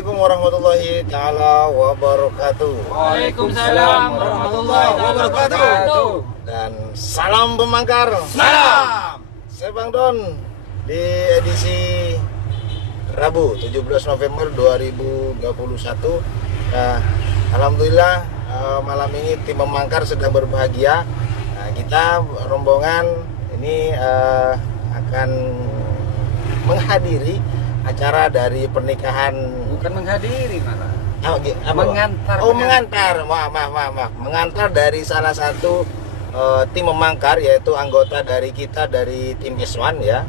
Assalamualaikum warahmatullahi taala wabarakatuh. Waalaikumsalam warahmatullahi wabarakatuh. Dan salam Pemangkar. Salam. Saya Bang Don di edisi Rabu 17 November 2021. Nah, alhamdulillah malam ini tim Pemangkar sedang berbahagia. Nah, kita rombongan ini akan menghadiri acara dari pernikahan. Bukan menghadiri malah. Mengantar. Oh, mengantar. Maaf. Mengantar dari salah satu tim Pemangkar, yaitu anggota dari kita dari tim S1 ya.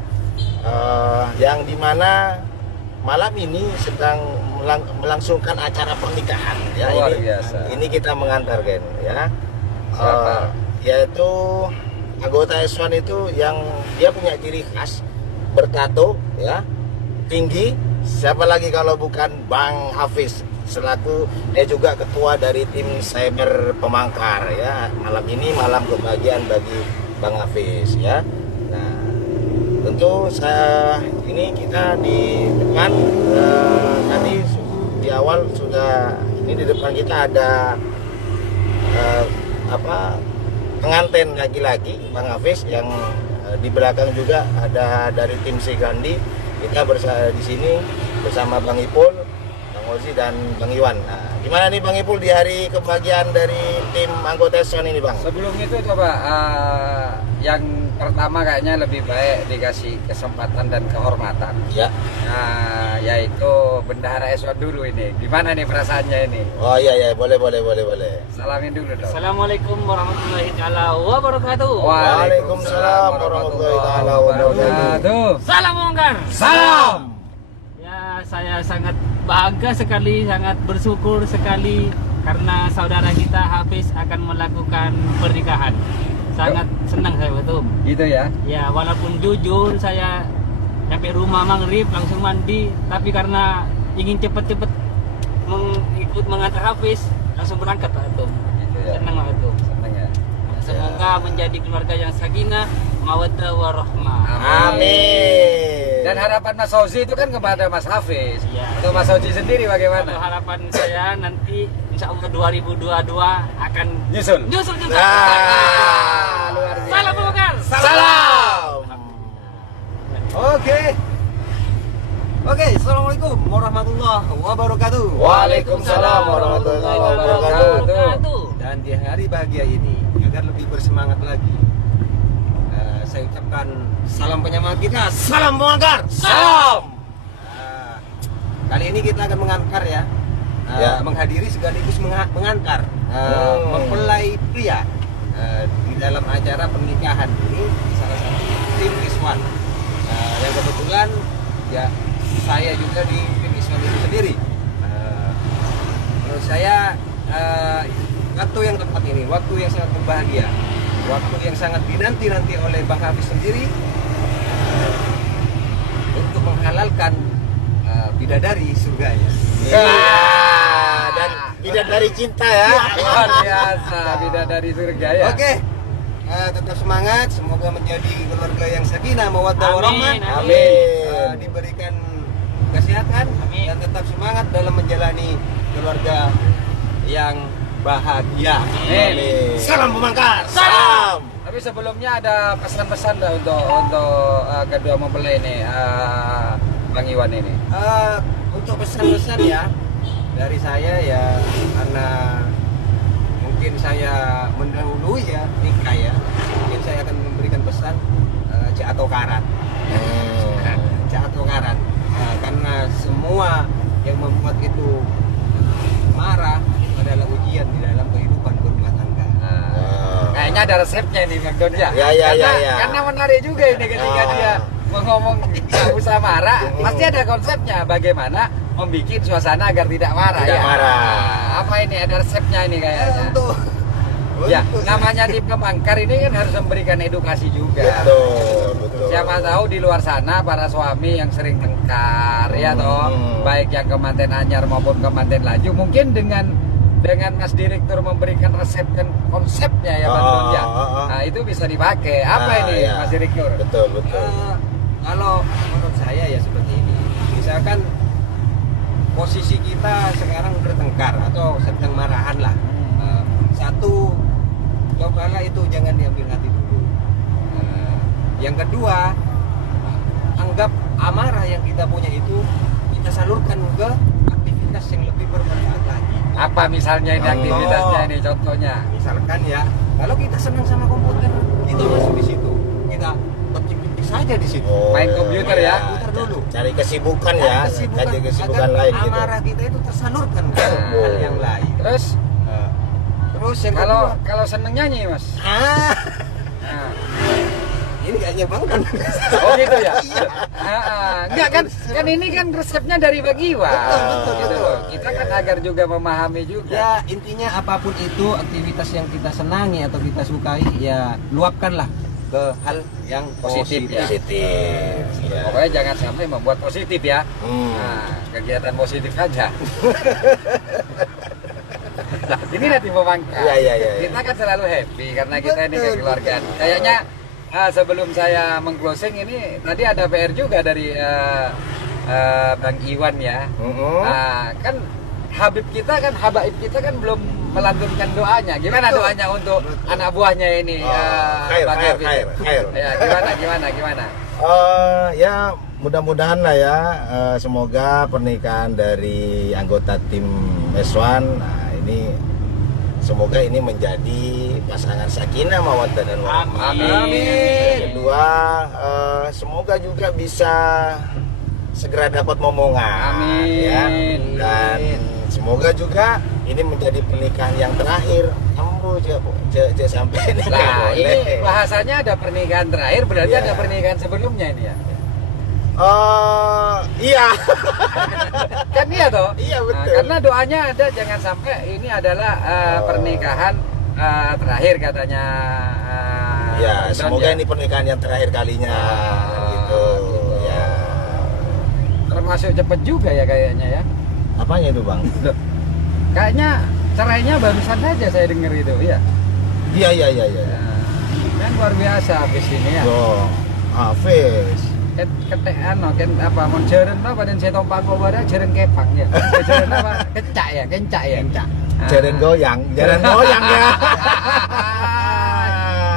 Yang dimana malam ini sedang melangsungkan acara pernikahan ya. Luar biasa. Ini kita mengantar kan ya. Siapa? Yaitu anggota S1 itu yang dia punya ciri khas bertato ya, tinggi. Siapa lagi kalau bukan Bang Hafiz, selaku dia juga ketua dari tim Cyber Pemangkar ya. Malam ini malam kebahagiaan bagi Bang Hafiz ya. Nah, tentu ini kita di depan tadi di awal sudah ini di depan kita ada pengantin laki-laki Bang Hafiz, yang di belakang juga ada dari tim Sigandi. Kita di sini bersama Bang Ipul, Bang Ozi dan Bang Iwan. Nah, gimana nih Bang Ipul di hari kebahagiaan dari tim anggota S1 ini Bang? Sebelum itu coba yang pertama kayaknya lebih baik dikasih kesempatan dan kehormatan. Ya. Nah, yaitu bendahara S1 dulu ini. Gimana nih perasaannya ini? Oh iya boleh. Salamin dulu dong. Assalamualaikum warahmatullahi taala wabarakatuh. Waalaikumsalam warahmatullahi taala wabarakatuh. Salam Pemangkar. Salam. Ya, saya sangat bangga sekali, sangat bersyukur sekali karena saudara kita Hafiz akan melakukan pernikahan. Sangat senang saya betul. Gitu ya. Ya, walaupun jujur saya sampai rumah maghrib langsung mandi, tapi karena ingin cepat-cepat ikut mengantar Hafiz, langsung berangkat Pak Tum. Gitu ya. Senang Pak Tum. Senang ya. Semoga menjadi keluarga yang sakinah, mawaddah warahmah. Amin. Dan harapan Mas Ozi itu kan kepada Mas Hafiz. Iya. Untuk Mas Ozi sendiri Kalau bagaimana? harapan saya nanti insya Allah 2022 akan Nyusul. juga. Nah, luar biasa. Salam Pemangkar. Salam. Oke, assalamualaikum warahmatullahi wabarakatuh. Waalaikumsalam warahmatullahi wabarakatuh. Dan di hari bahagia ini, agar lebih bersemangat lagi, saya ucapkan salam penyemangati kita, salam Pemangkar. Salam. Nah, kali ini kita akan mengantar ya, Ya. menghadiri sekaligus mengantar mempelai pria di dalam acara pernikahan ini di salah satu tim Iswan. Yang kebetulan ya saya juga di tim Iswan itu sendiri. Menurut saya waktu yang tepat ini, waktu yang sangat berbahagia, waktu yang sangat dinanti-nanti oleh Bang Hafiz sendiri untuk menghalalkan bidadari surganya. Ya, dan tidak dari cinta ya. Luar biasa, bidadari surga ya. Oke, tetap semangat, semoga menjadi keluarga yang sakinah, mawaddah Amin, warahmah. Amin. Diberikan kesehatan Amin. dan tetap semangat dalam menjalani keluarga yang bahagia. Amin. Salam Pemangkar. Salam. Tapi sebelumnya ada pesan-pesan dah untuk kedua mempelai ini, Bang Iwan ini. Untuk pesan-pesan ya dari saya ya, karena mungkin saya mendahului ya nikah ya, mungkin saya akan memberikan pesan cak atau karat. Cak atau karat. Karena semua yang membuat itu marah itu adalah ujian di dalam kehidupan berumah tangga. Kayaknya ada resepnya nih Bang Don ya. Ya. Karena menarik juga ini ketika dia ngomong nggak usah marah, pasti ada konsepnya bagaimana membuat suasana agar tidak marah. Tidak ya. marah. Apa ini ada resepnya ini kayaknya. Ya, Untuk namanya tim Pemangkar ini kan harus memberikan edukasi juga. Betul. Siapa tahu di luar sana para suami yang sering tengkar ya toh, baik yang kemanten anyar maupun kemanten laju, mungkin dengan Mas Direktur memberikan resep dan konsepnya ya Bang Don ya. Nah, itu bisa dipakai. Apa ini ya. Mas Direktur? Betul. kalau menurut saya ya seperti ini, misalkan posisi kita sekarang bertengkar atau sedang marahan lah. Satu, cobalah itu jangan diambil hati dulu. Yang kedua, anggap amarah yang kita punya itu kita salurkan ke aktivitas yang lebih bermanfaat lagi. Apa misalnya ini aktivitasnya ini contohnya? Misalkan ya, kalau kita senang sama komputer, kita masuk di situ. Kita ketik-ketik saja di situ. Main komputer ya? Komputer dulu. Cari kesibukan ya, cari kesibukan agar lain gitu. amarah kita itu tersalurkan ke hal yang lain. Terus Terus yang kalau seneng nyanyi mas? kedua, Nah. ini kayaknya Bang Don. Oh gitu ya? Enggak kan ini kan resepnya dari Bang Iwan. Betul. Gitu loh. Kita kan agar juga memahami juga. Ya intinya apapun itu aktivitas yang kita senangi atau kita sukai ya luapkanlah ke hal yang Positif ya. Positif. Ya. Pokoknya jangan sampai membuat positif ya. Nah, kegiatan positif aja. Nah, ini nanti memangkas. Iya. Kita kan selalu happy karena kita ini Betul, kekeluargaan. Kayaknya sebelum saya meng-closing ini tadi ada PR juga dari Bang Iwan ya. Kan habaib kita kan belum melantunkan doanya. Gimana Betul. doanya untuk Betul. anak buahnya ini? Khair. Ya, gimana? Ya mudah-mudahan lah ya, semoga pernikahan dari anggota tim S1 ini semoga ini menjadi pasangan sakinah mawaddah dan warahmah. Amin. Kedua, semoga juga bisa segera dapat momongan. Amin. Ya. Dan semoga juga ini menjadi pernikahan yang terakhir. Kamu sampai ini Nah, ini bahasanya ada pernikahan terakhir, berarti Iya. ada pernikahan sebelumnya ini ya. Iya. Kan iya toh? Iya, betul. Nah, karena doanya ada jangan sampai ini adalah pernikahan terakhir katanya. Ya, Bang Don semoga ya. ini pernikahan yang terakhir kalinya gitu. Ya. Termasuk cepet juga ya kayaknya ya. Apanya itu, Bang? Loh, kayaknya cerainya barusan saja saya dengar itu ya. Iya. Kan luar biasa habis ini ya. Yo, Hafiz. Ketekan kan apa mon jeren apa dan saya tompak apa ada jeren kepang ya. Jeren apa? Kencak ya. Jaren goyang ya.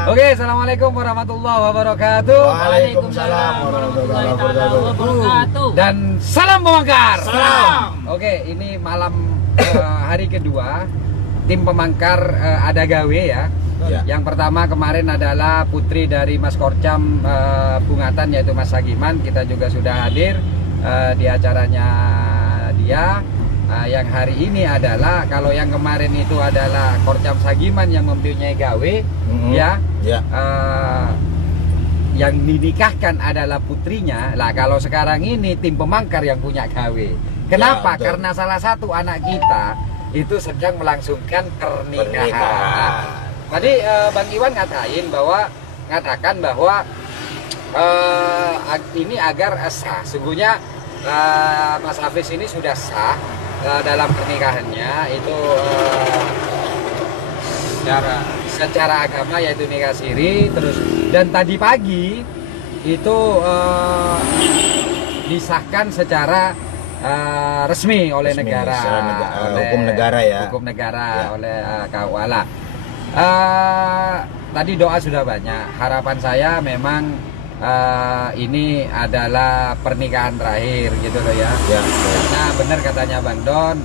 Oke, assalamualaikum warahmatullahi wabarakatuh. Waalaikumsalam warahmatullahi wabarakatuh. Dan salam pemangkar. Salam. Oke, ini malam hari kedua tim pemangkar ada gawe ya. Ya. Yang pertama kemarin adalah putri dari Mas Korcam Bungatan yaitu Mas Sagiman. Kita juga sudah hadir di acaranya dia. Yang hari ini adalah kalau yang kemarin itu adalah Korcam Sagiman yang mempunyai gawe ya. Yang dinikahkan adalah putrinya. Lah kalau sekarang ini tim pemangkar yang punya gawe. Kenapa? betul. Karena salah satu anak kita itu sedang melangsungkan pernikahan. Tadi Bang Iwan ngatakan bahwa ini agar sah. Sungguhnya Mas Hafiz ini sudah sah dalam pernikahannya itu secara agama yaitu nikah siri terus dan tadi pagi itu disahkan secara resmi oleh negara, hukum negara ya. Hukum negara Ya. oleh KUA. Tadi doa sudah banyak. Harapan saya memang ini adalah pernikahan terakhir gitu loh ya. Ya. Karena benar katanya Bang Don,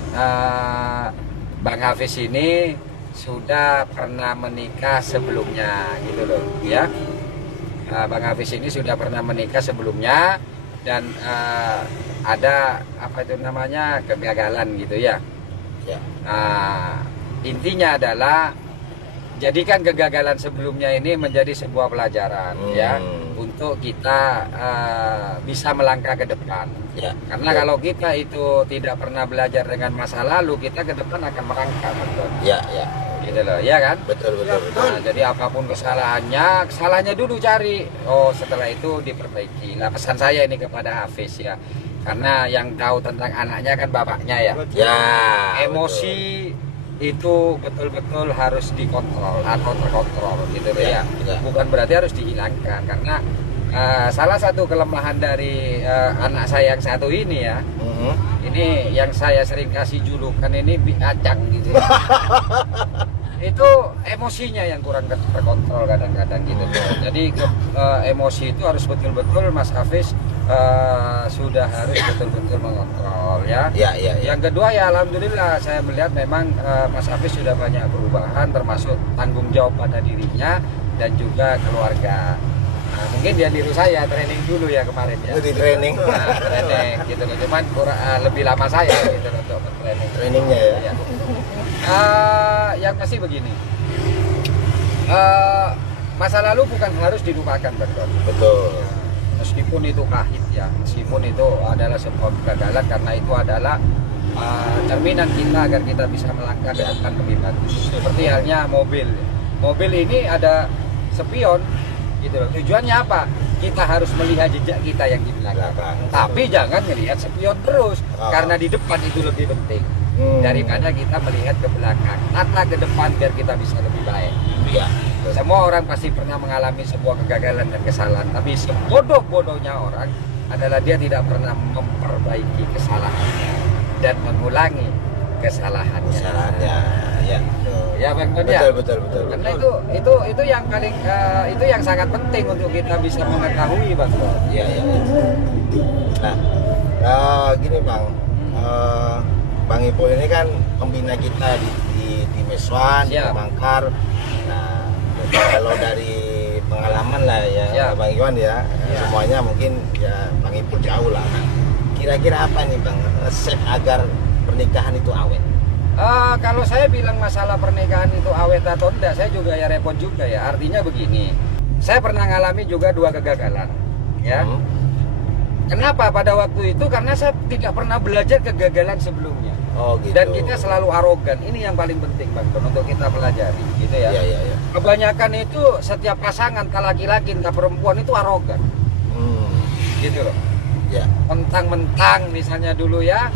Bang Hafiz ini sudah pernah menikah sebelumnya gitu loh ya. Bang Hafiz ini sudah pernah menikah sebelumnya dan ada apa itu namanya kegagalan gitu ya. Ya. Intinya adalah jadikan kegagalan sebelumnya ini menjadi sebuah pelajaran ya untuk kita bisa melangkah ke depan. Ya. Karena kalau kita itu tidak pernah belajar dengan masa lalu, kita ke depan akan merangkak, betul. Ya. Gitu loh, ya kan? Betul. Nah, jadi apapun kesalahannya dulu cari. Oh, setelah itu diperbaiki. Nah, pesan saya ini kepada Hafiz ya. Karena yang tahu tentang anaknya kan bapaknya ya. Ya. Emosi itu betul-betul harus dikontrol atau terkontrol gitu loh ya. Ya. Bukan berarti harus dihilangkan karena Salah satu kelemahan dari anak saya yang satu ini ya, ini yang saya sering kasih julukan ini acang gitu. Itu emosinya yang kurang terkontrol kadang-kadang gitu. Jadi emosi itu harus betul-betul Mas Hafiz sudah harus betul-betul mengontrol ya. Ya. Yang kedua ya alhamdulillah saya melihat memang Mas Hafiz sudah banyak perubahan termasuk tanggung jawab pada dirinya dan juga keluarga. Nah, mungkin dia niru saya training dulu ya kemarin ya. Itu di training. Training gitu loh. Cuman lebih lama saya gitu loh untuk training. Trainingnya ya. Ya. Yang pasti begini. Masa lalu bukan harus dilupakan, betul. Betul. Meskipun itu pahit ya, meskipun itu adalah sebuah kegagalan karena itu adalah cerminan kita agar kita bisa melangkah ke depan lebih bagus. Seperti halnya mobil. Mobil ini ada spion gitu loh. Tujuannya apa? Kita harus melihat jejak kita yang di belakang. Tapi jangan melihat spion terus karena di depan itu lebih penting daripada kita melihat ke belakang. Tata ke depan biar kita bisa lebih baik. Iya. Semua orang pasti pernah mengalami sebuah kegagalan dan kesalahan, tapi sebodoh-bodohnya orang adalah dia tidak pernah memperbaiki kesalahannya dan mengulangi kesalahannya. Ya. Ya Bang Don ya. Betul. Karena itu yang paling itu yang sangat penting untuk kita bisa mengetahui Bang Don. Iya. Nah, gini Bang, Bang Ipul ini kan pembina kita di Meswan, di Siap. Mangkar. Nah, kalau dari pengalaman lah ya, Siap. Bang Iwan ya, semuanya mungkin ya Bang Ipul jauh lah. Nah, kira-kira apa nih Bang resep agar pernikahan itu awet? Kalau saya bilang masalah pernikahan itu awet atau enggak, saya juga ya repot juga ya. Artinya begini, saya pernah ngalami juga 2 kegagalan, ya. Kenapa pada waktu itu? Karena saya tidak pernah belajar kegagalan sebelumnya. Oh gitu. Dan kita selalu arogan. Ini yang paling penting Bang Don, untuk kita pelajari, gitu ya. Iya. Kebanyakan itu setiap pasangan, entah laki-laki entah perempuan itu arogan, gitu loh. Ya. Mentang-mentang misalnya dulu ya,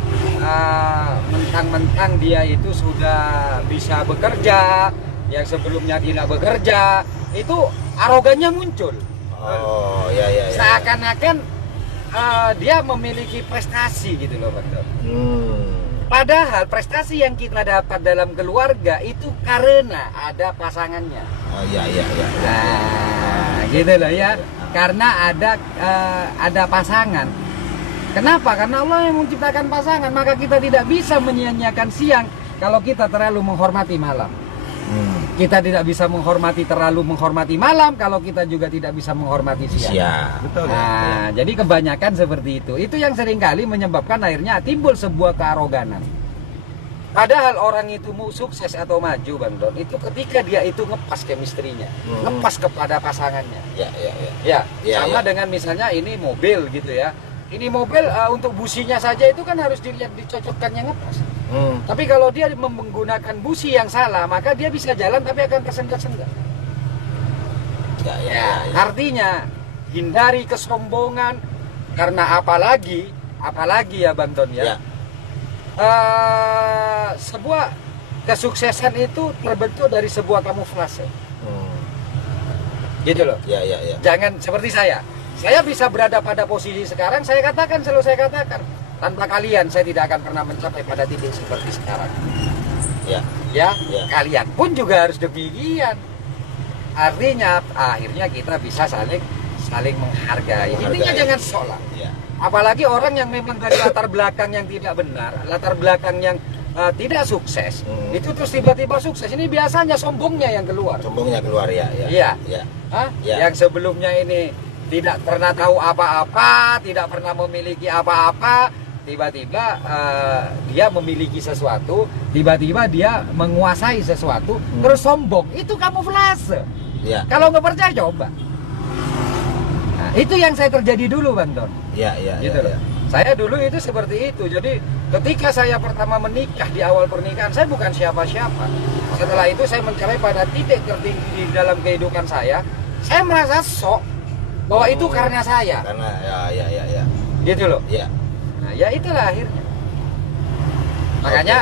mentang-mentang dia itu sudah bisa bekerja, yang sebelumnya tidak bekerja, itu arogannya muncul. Oh ya. Seakan-akan dia memiliki prestasi gitu loh Bang Don. Padahal prestasi yang kita dapat dalam keluarga itu karena ada pasangannya. Oh iya. Nah, gitu loh ya. Karena ada pasangan. Kenapa? Karena Allah yang menciptakan pasangan, maka kita tidak bisa menyia-nyiakan siang kalau kita terlalu menghormati malam. Kita tidak bisa terlalu menghormati malam kalau kita juga tidak bisa menghormati siang. Betul. Nah, jadi kebanyakan seperti itu. Itu yang seringkali menyebabkan akhirnya timbul sebuah kearoganan. Padahal orang itu mau sukses atau maju Bang Don, itu ketika dia itu ngepas chemistry-nya, ngepas kepada pasangannya. Ya. Sama dengan misalnya ini mobil gitu ya. Ini mobil untuk businya saja itu kan harus dilihat dicocokkannya ngepas. Tapi kalau dia menggunakan busi yang salah, maka dia bisa jalan tapi akan tersendat-sendat. Ya. Artinya hindari kesombongan, karena apalagi ya Bang Don ya. Sebuah kesuksesan itu terbentuk dari sebuah kamuflase. Gitu loh. Ya. Jangan seperti saya bisa berada pada posisi sekarang, selalu saya katakan, tanpa kalian saya tidak akan pernah mencapai pada titik seperti sekarang. Ya. Kalian pun juga harus demikian. Artinya akhirnya kita bisa saling menghargai. Intinya jangan sok lah. Apalagi orang yang memang dari latar belakang yang tidak benar, latar belakang yang tidak sukses, itu terus tiba-tiba sukses. Ini biasanya sombongnya yang keluar. Ya. Iya. Yang sebelumnya ini tidak pernah tahu apa-apa, tidak pernah memiliki apa-apa, tiba-tiba dia memiliki sesuatu, tiba-tiba dia menguasai sesuatu, terus sombong. Itu kamuflase. Kalau nggak percaya coba. Nah, itu yang saya terjadi dulu Bang Don. Gitu loh. Saya dulu itu seperti itu. Jadi ketika saya pertama menikah, di awal pernikahan saya bukan siapa-siapa. Setelah itu saya mencapai pada titik tertinggi di dalam kehidupan saya merasa sok bahwa itu karena saya. Karena ya. Gitu loh. Nah, ya itulah akhirnya. Makanya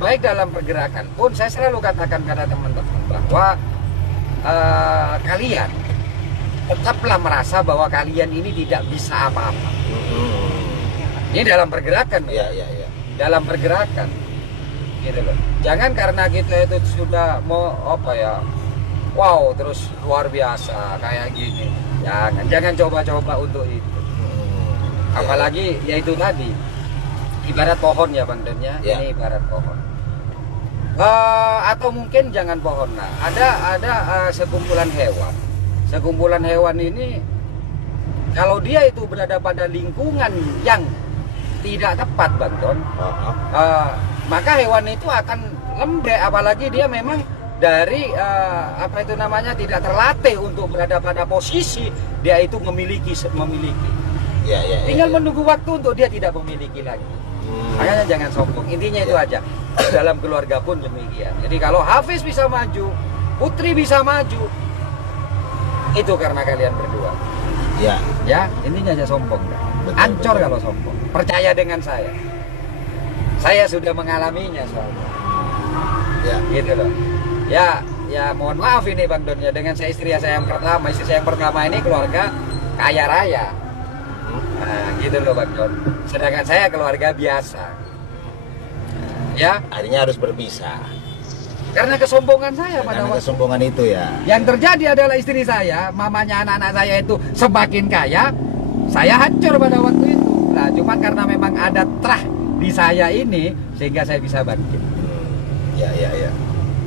baik dalam pergerakan pun saya selalu katakan pada teman-teman bahwa kalian tetaplah merasa bahwa kalian ini tidak bisa apa-apa. Ini dalam pergerakan. Iya, iya, iya. Dalam pergerakan. Gitu loh. Jangan karena kita itu sudah mau apa ya, wow terus luar biasa kayak gini. Jangan coba-coba untuk itu. Apalagi ya itu tadi ibarat pohon ya Bang Don ya. Ya. Ini ibarat pohon. Atau mungkin jangan pohon. Nah, ada sekumpulan hewan. Sekumpulan hewan ini kalau dia itu berada pada lingkungan yang tidak tepat Bang Don, maka hewan itu akan lembek, apalagi dia memang dari apa itu namanya tidak terlatih untuk berada pada posisi dia itu memiliki. Ya, ya, Tinggal ya. menunggu waktu untuk dia tidak memiliki lagi. Makanya jangan sombong. Intinya itu aja. Dalam keluarga pun demikian. Jadi kalau Hafiz bisa maju, Putri bisa maju, itu karena kalian berdua. Ya. Ya, intinya aja sombong. Betul, Ancor betul. kalau sombong. Percaya dengan saya. Saya sudah mengalaminya soalnya. Ya. Gitu loh. Ya mohon maaf ini Bang Don ya, dengan istri saya yang pertama. Istri saya yang pertama ini keluarga kaya raya. Nah, gitu loh Bang Don. Sedangkan saya keluarga biasa. Ya, Akhirnya harus berpisah. karena kesombongan saya pada Karena waktu. kesombongan itu ya. Yang terjadi adalah istri saya, mamanya anak-anak saya itu semakin kaya, saya hancur pada waktu itu. Nah, cuman karena memang ada trah di saya ini, sehingga saya bisa bangkit. Ya, ya, ya.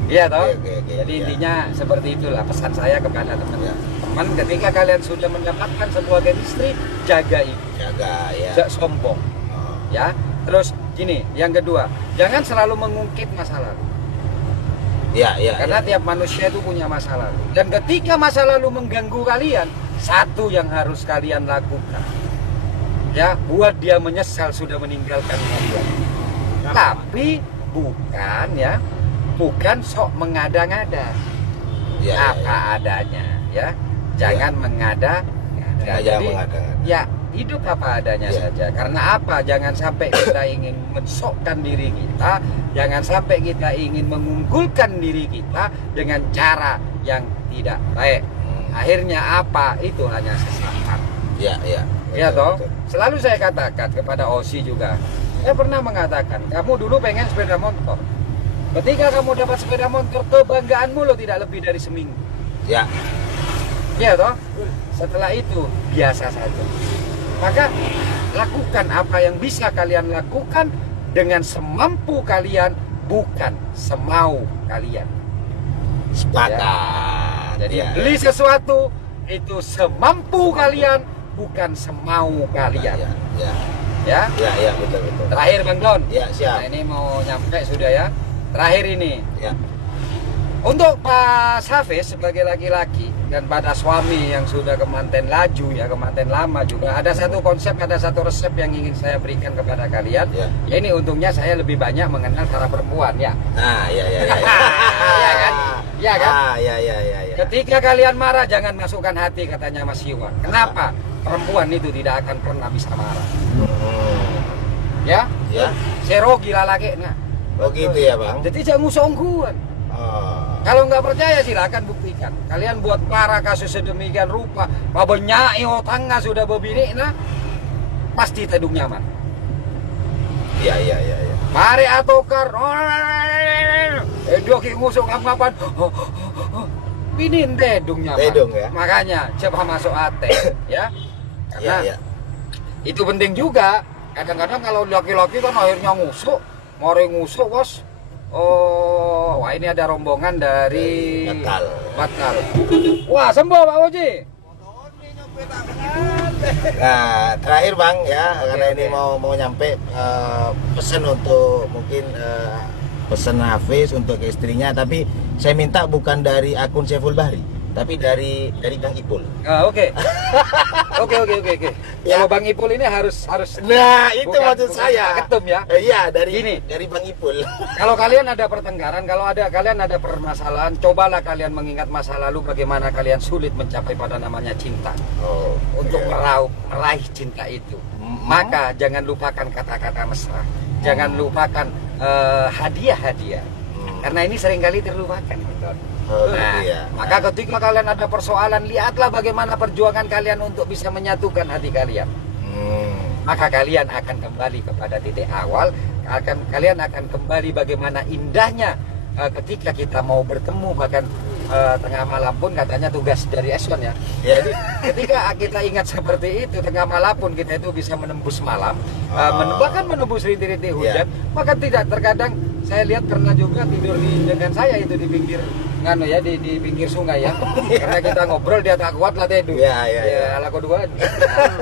Iya toh? Oke, Jadi ya. intinya seperti itulah pesan saya kepada Ya. teman-teman. Ketika kalian sudah mendapatkan sebuah chemistry, jaga itu, Jaga ya. jangan sombong. Oh. Ya, terus gini, yang kedua, jangan selalu mengungkit masa lalu. Ya, ya. Karena ya. tiap manusia itu punya masa lalu. Dan ketika masa lalu mengganggu kalian, satu yang harus kalian lakukan, ya, buat dia menyesal sudah meninggalkan kalian. Tapi bukan sok mengada-ngada. Ya, Apa adanya, ya. Jangan mengada. Jangan Jadi, mengada-ngada. ya, hidup apa adanya Ya. saja. Karena apa? Jangan sampai kita ingin mensokkan diri kita, jangan sampai kita ingin mengunggulkan diri kita dengan cara yang tidak baik. Akhirnya apa? Itu hanya sesat. Ya, ya. Ya Betul, toh? betul. Selalu saya katakan kepada Osi juga. Saya pernah mengatakan, kamu dulu pengen sepeda motor. Ketika kamu dapat sepeda motor, kebanggaanmu lo tidak lebih dari seminggu. Ya. Ya toh? Setelah itu biasa saja. Maka lakukan apa yang bisa kalian lakukan dengan semampu kalian, bukan semau kalian. Sepakat. Jadi Ya. beli sesuatu itu semampu kalian, bukan semau kalian. Ya, ya. Ya. Ya, ya, betul, betul. Terakhir Bang Don. Ya, siap. Nah, ini mau nyampe sudah ya. Terakhir ini. Ya. Untuk Pak Hafiz sebagai laki-laki dan pada suami yang sudah kemanten laju ya, kemanten lama juga, ada satu konsep, ada satu resep yang ingin saya berikan kepada kalian. Ya. Ya, ini untungnya saya lebih banyak mengenal para perempuan ya. Nah, ya, ya, ya. Iya kan? Iya kan? Ah, ya, ya, ya, ya. Ketika kalian marah jangan masukkan hati, katanya Mas Iwan. Kenapa? Perempuan itu tidak akan pernah bisa marah. Ya? Ya. Sero gila lagi nah. Oh gitu ya, Bang. Jadi jangan ngusong-ngusong. Oh. Kalau nggak percaya silakan buktikan. Kalian buat para kasus sedemikian rupa, babanyai otangnya sudah bebini, nah pasti tedung nyaman. Ya, ya, ya, ya. Mari atokar, doki ngusung apa-apaan, pinin tedung nyaman. Tedung, ya. Makanya coba masuk ate, ya. Karena Ya, ya. itu penting juga. Kadang-kadang kalau laki-laki kan akhirnya ngusuk, mari ngusuk bos. Oh, wah ini ada rombongan dari Batal. Wah, sembuh Pak Oji. Nah, terakhir Bang ya, Oke, karena ini oke. mau nyampe pesan untuk mungkin pesan Hafiz untuk istrinya, tapi saya minta bukan dari akun Saiful Bahri, tapi dari Bang Ipul. Oke. Oke. Ya. Kalau Bang Ipul ini harus Nah, itu Bukan- maksud bukan saya. ketum ya. Iya, dari Gini. dari Bang Ipul. kalau kalian ada pertengkaran, kalau kalian ada permasalahan, cobalah kalian mengingat masa lalu bagaimana kalian sulit mencapai pada namanya cinta. Oh, Untuk iya. meraih cinta itu. Maka jangan lupakan kata-kata mesra. Jangan lupakan hadiah-hadiah. Karena ini seringkali terlupakan. Betul. Oh, Nah, gitu ya. maka ketika kalian ada persoalan, lihatlah bagaimana perjuangan kalian untuk bisa menyatukan hati kalian. Maka kalian akan kembali kepada titik awal, kalian akan kembali bagaimana indahnya ketika kita mau bertemu, bahkan tengah malam pun katanya tugas dari Eswan ya. Jadi ketika kita ingat seperti itu, tengah malam pun kita itu bisa menembus malam, bahkan menembus rintik-rintik hujan. Maka tidak, terkadang saya lihat pernah juga tidur dengan saya itu di pinggir di pinggir sungai ya. Karena kita ngobrol dia tak kuat lah tidur. Ya, ala kedua.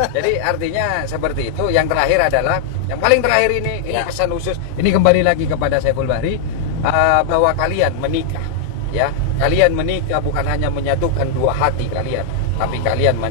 Jadi artinya seperti itu. Yang terakhir adalah yang paling terakhir ini pesan khusus. Ini kembali lagi kepada Saiful Bahri, bahwa kalian menikah ya. Kalian menikah bukan hanya menyatukan dua hati kalian, tapi kalian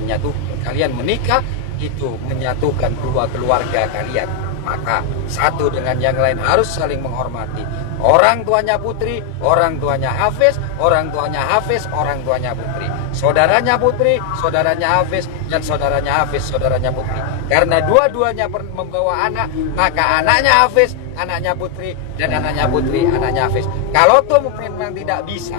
menikah itu menyatukan dua keluarga kalian. Maka satu dengan yang lain harus saling menghormati. Orang tuanya Putri, orang tuanya Hafiz, orang tuanya Hafiz, orang tuanya Putri. Saudaranya Putri, saudaranya Hafiz, dan saudaranya Hafiz, saudaranya Putri. Karena dua-duanya membawa anak, maka anaknya Hafiz, anaknya Putri, dan anaknya Putri, anaknya Hafiz. Kalau tuh memang tidak bisa,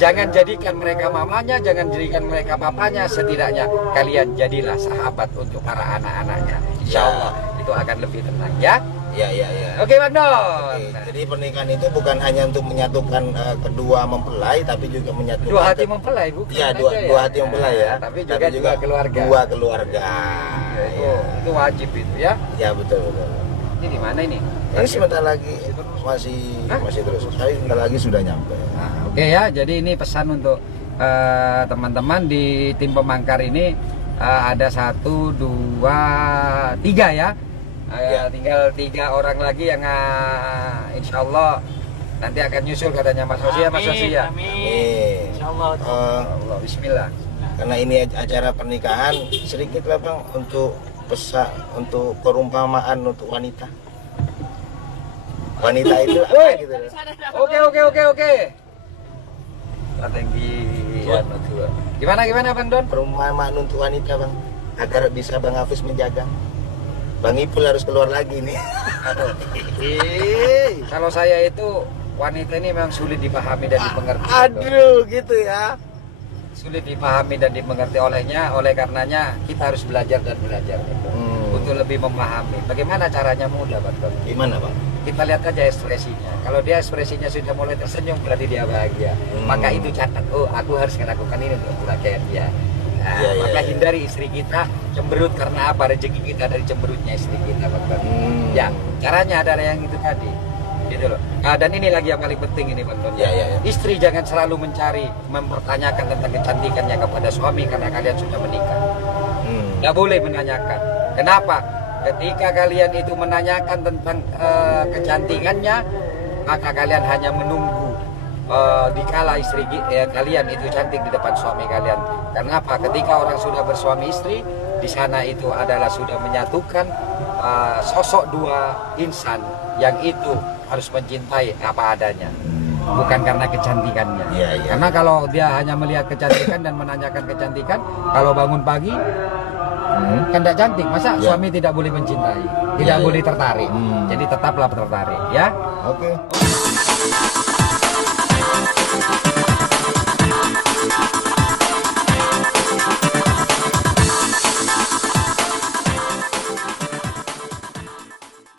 jangan jadikan mereka mamanya, jangan jadikan mereka papanya. Setidaknya kalian jadilah sahabat untuk para anak-anaknya. Insya Allah itu akan lebih tenang ya. Ya. Oke, Bang Don. Oke, jadi pernikahan itu bukan hanya untuk menyatukan kedua mempelai, tapi juga menyatukan Dua hati mempelai, bukan? Iya, aja dua hati mempelai ya. Tapi juga dua keluarga. Dua keluarga. Itu wajib itu ya. Ya, betul. Ini di mana ini? Ini sebentar lagi masih terus. Tapi sebentar lagi sudah nyampe. Nah, oke ya, jadi ini pesan untuk teman-teman di tim pemangkar ini, ada 1, 2, 3 ya. Tinggal 3 orang lagi yang insya Allah nanti akan nyusul katanya Mas Hosi ya, Mas Hosi ya. Amin. Insyaallah. Allah, bismillah. Karena ini acara pernikahan, sedikit lah Bang untuk pesan, untuk perumpamaan untuk wanita. Wanita itu apa gitu. Oke. Tinggi. Gimana Bang Don? Perumpamaan untuk wanita Bang, agar bisa Bang Hafiz menjaga. Bang Ipul harus keluar lagi nih. Kalau saya itu wanita ini memang sulit dipahami dan dimengerti. Aduh, gitu ya. Sulit dipahami dan dimengerti oleh karenanya kita harus belajar untuk lebih memahami. Bagaimana caranya? Mudah, Bang. Gimana Bang? Kita lihat aja ekspresinya. Kalau dia ekspresinya sudah mulai tersenyum, berarti dia bahagia. Maka itu catat, oh aku harus melakukan ini untuk membahagiakan dia. Nah, maka hindari istri kita cemberut. Karena apa? Rezeki kita dari cemberutnya istri kita, Bang. Ya, caranya adalah yang itu tadi. Gitu loh. Nah, dan ini lagi yang paling penting ini, Bang. Ya. Istri jangan selalu mempertanyakan tentang kecantikannya kepada suami karena kalian sudah menikah. Nggak boleh menanyakan. Kenapa? Ketika kalian itu menanyakan tentang kecantikannya, maka kalian hanya menunggu dikala istri kalian itu cantik di depan suami kalian. Karena apa? Ketika orang sudah bersuami istri, di sana itu adalah sudah menyatukan sosok dua insan yang itu harus mencintai apa adanya, bukan karena kecantikannya. Karena kalau dia hanya melihat kecantikan dan menanyakan kecantikan, kalau bangun pagi kan tidak cantik, masa suami tidak boleh mencintai, tidak boleh tertarik. Jadi tetaplah tertarik ya. Oke.